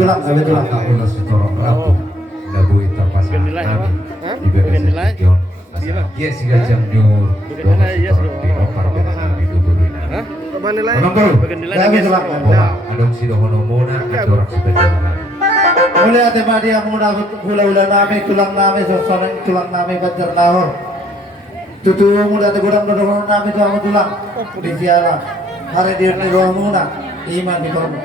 tulang, ulah setorong ratu. Dabui terpasang kami di BPS Kion. Yes, jam nyur. Di opar nabi duburina. Adong si dohono mona adorak sebenarnya. Mulai ate madi ang muna hula-hula namin, tulang namin, sosoran tulang namin, banjar nahor. Tutuwa muna ate gudang dodoran namin, tulang tulang. Di siala. Hari dia ni doang muna, iman di kamu.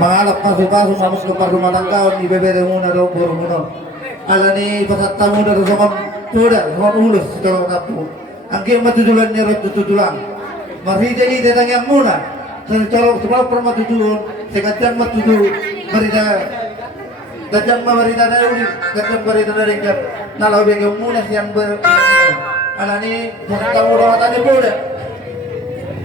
Mengalap masuk-masuk, masuk ke rumah tangga, di bebere muna doang buru muna. Ala ni pasat tamu dari zaman sudah, zaman ulus setelah tapu. Angkin matujulan ni rot tutulang. Marhida ini datang yang muna. Secara sebab pernah tujuan, sekadang matuju. Marida dadang marida dari dadang marida dari jam nalau bengkel muna siang ber alani tamu rawat tadi muda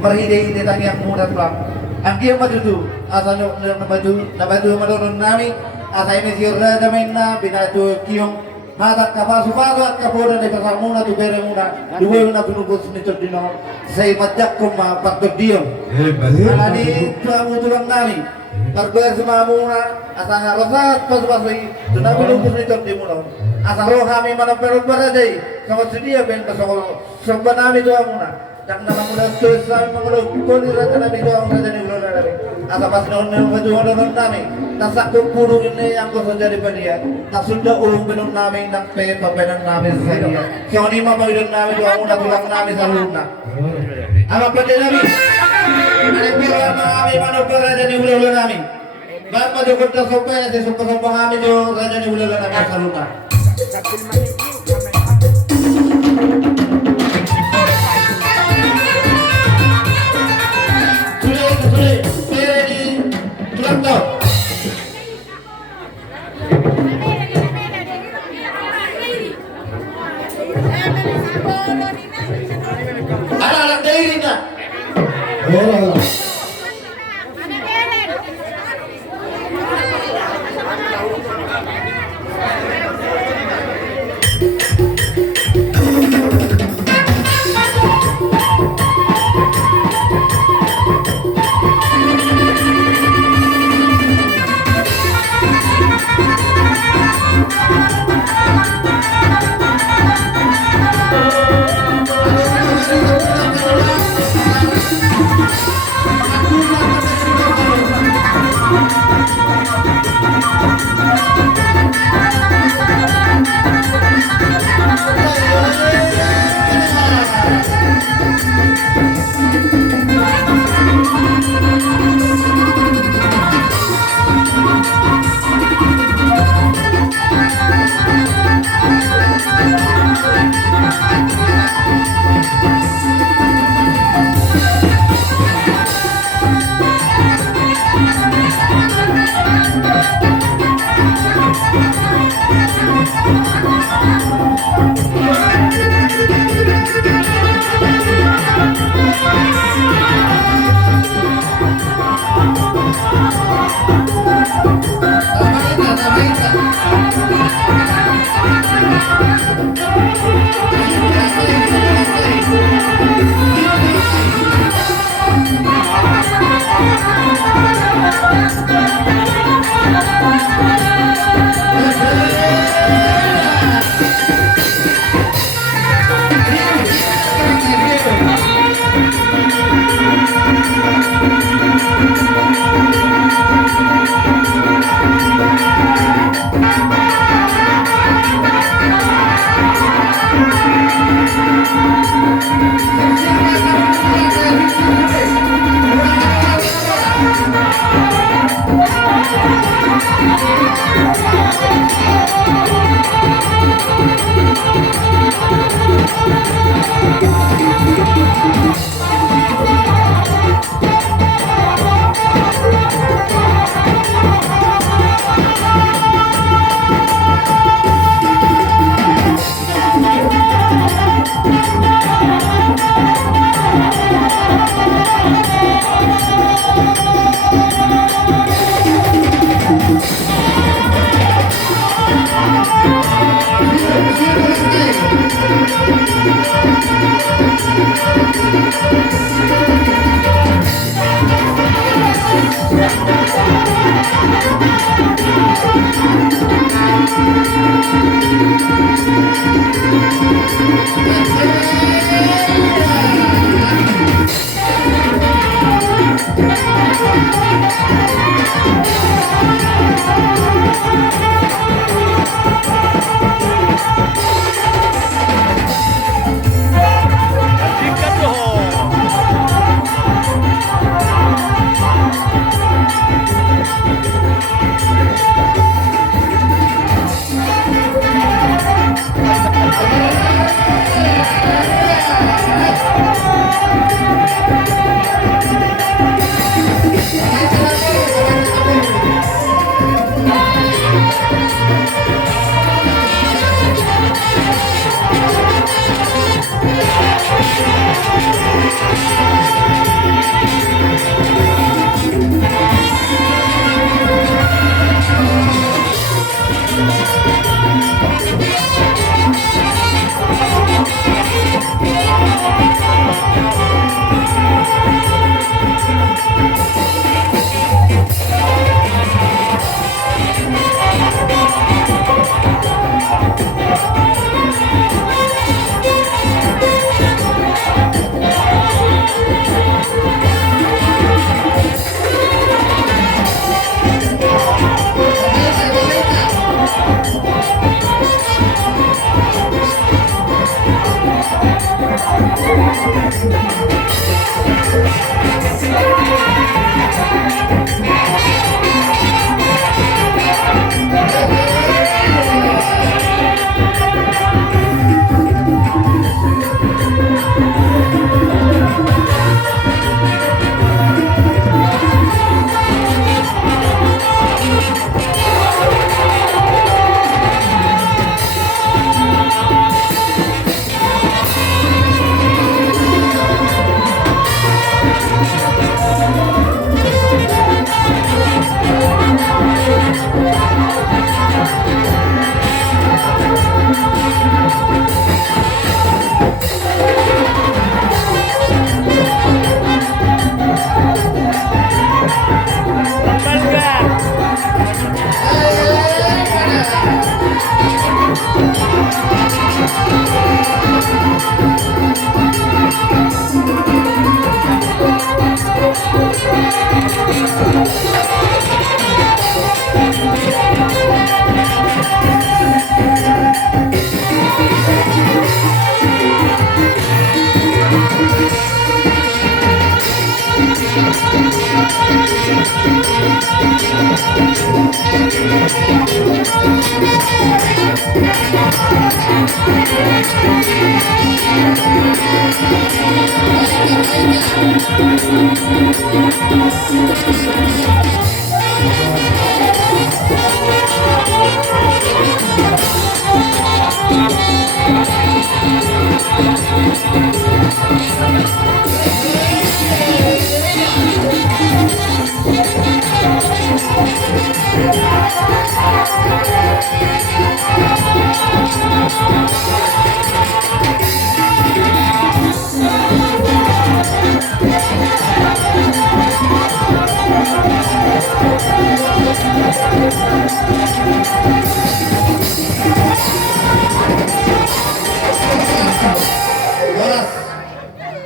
marida ini datang yang muda pulang angki yang maju tu asalnya nabaju madorun nami asal ini siurna jamena binatu kiong hadat kapal supaya kaporan di pasar muna tu bere muna dua muna penunggu senitor dino saya majak kuma patut diam alani tamu tulang nami Karbar semua muna, asal rosat pas-pasi, tunabi lumpur ni di muna. Asal roh kami mana perut beradai, sama sedia ben pasal sobat nami doa muna. Dan nama muna tulis kami mengeluh, kuli rata nami doa muna jadi bulan nami. Asal pas non baju orang nami, tak sakut puru ini yang kau jadi pedia. Tak sudah ulung benung nami, tak pe papenan nami saja. Kau ni mama hidup nami doa muna tulang nami saluna. Apa pedia nami? Ada pilihan kami mana berada di bulan kami. Bapak juga kita sampai di sumpah kami jo raja di bulan kami saluna. Sudah, di tulang tau. Ada anak dairi tak? Thank you.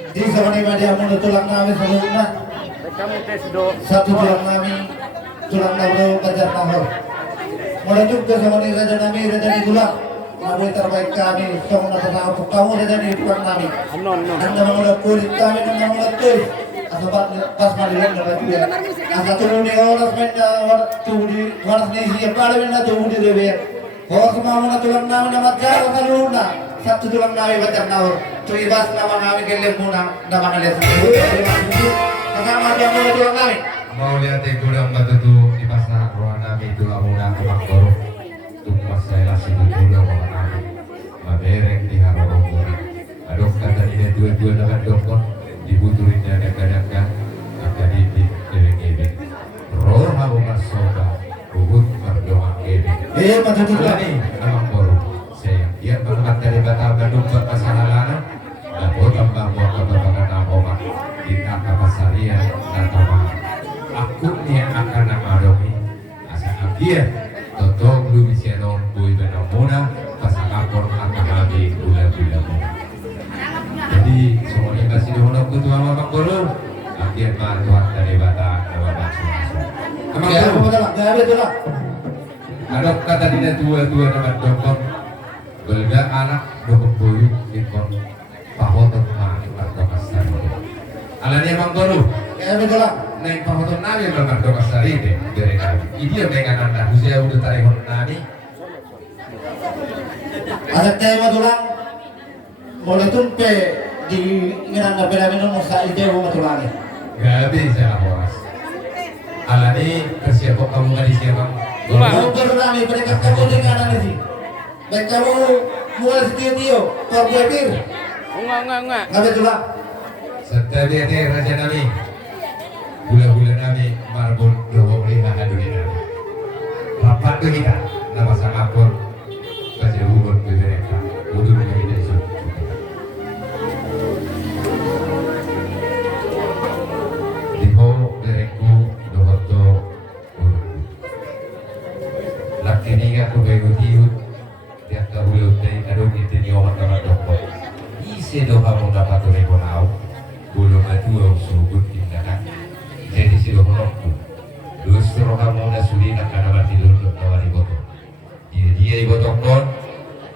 Di Sawani Media Mundo tulang nami sebelumnya Kamu tes do. satu tulang nami tulang nami Banjar Nahor. Mulai juga Sawani Raja Nami Raja di tulang. Nabi terbaik kami Sawani Raja kamu Raja di tulang nami. Non. Anda mengulat kulit kami dan mengulat kulit. Asal pas maliran dapat juga. Asal turun di orang main turun di orang ni siapa ada mana turun di level. Oh semua mana tulang nami nama jauh kaluna. Satu tulang nami Banjar Nahor. Cuy bas nama kami kelem muna nama kalian sendiri. Kasama dia mulai tulang kami. Mau lihat gudang batu tu di pasar ruang nami itu amuna abang korup. Tumpas saya lasih di gudang ruang nami. Mabereng di harorong muri. Adok kata ini dua-dua dengan dokon dibuturin dadak-dadakan akan di ebeng-ebeng. Roh hawa masoba buhut berdoa ebeng. Macam tu lah. Ini abang korup. Saya dia berangkat dari Batam Bandung buat masalah lana. Dan tambah buat keberbagan obat kita kapasarian dan tambah aku ni akan nama domi asa agia totong lu bisa boy benamona pasang akor akan lagi gula-gula jadi semuanya kasih dihonok ketua mama guru akhir bantuan dari Batam nama bakso amang Ya, guru betul lah. Ya, betul lah. adok kata dina tua-tua nama dokter belga anak dokter boy ikon pahotot mah atau kasar alanya bang guru Ya, betul lah. naik pahotot nabi berkat dokter sari deh dari nabi ini yang dengan anda usia udah tarik honor nabi Ada tema tulang. Boleh tumpe di ngiran na pera minum sa ide mo matulani. gak bisa lah boras alani kesiapa kamu nggak disiapkan Kalau bernami mereka kamu dengan ini. Baik kamu mulai setia korporatif. Enggak. Nggak betul lah. serta dia raja nabi gula-gula nabi marbon doang lima hadir nabi rapat ke kita nama sangapun kasih hubungan ke mereka untuk menjadi kamu dapat ribu belum ada sugut tindakan jadi silo roku justru kamu udah sulina karena berarti lunduk lawan iboto jadi dia iboto kon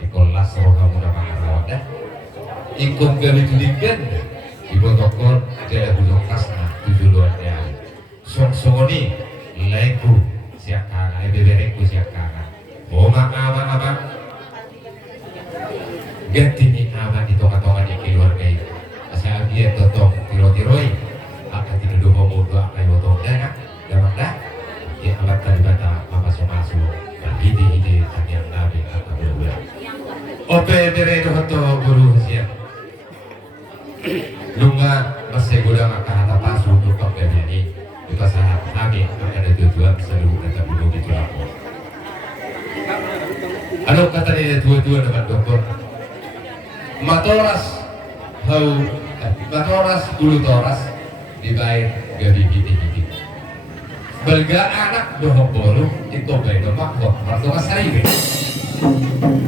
ikolas roh kamu udah mangarawat dah ikum gak ditulikan iboto kon tidak butuh kasna tujuh luar dia song-songoni laiku siakana bebereku siakana abang ganti ni aman di tonga-tonga di keluarga itu asal dia totong tiro-tiroi akan tinuduh pemuda akan botong dana dapat dah dia alat tadi bata masuk-masuk ide-ide tanyang nabi akan berbeda ope bere dohoto guru siap lunga masih gudang akan hata pasu untuk pembeli ini kita saat kami akan ada tujuan seluruh data dulu di Jelapur anu kata dia dua-dua dengan dokter matoras bulu toras dibayar gabi gigi belga anak dohong bolu itu baik domak kok marto kasari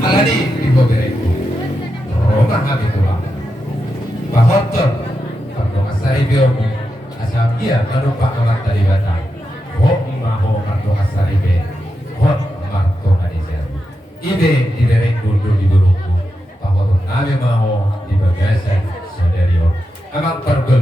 alani di bobereku rumah kami tulang bahotor marto kasari biomu asal dia menumpah amat dari batang ho maho marto kasari be ho marto kadisir ibe didereng kundu di burungku bahwa nabi mau di bagasan saudari amang perbel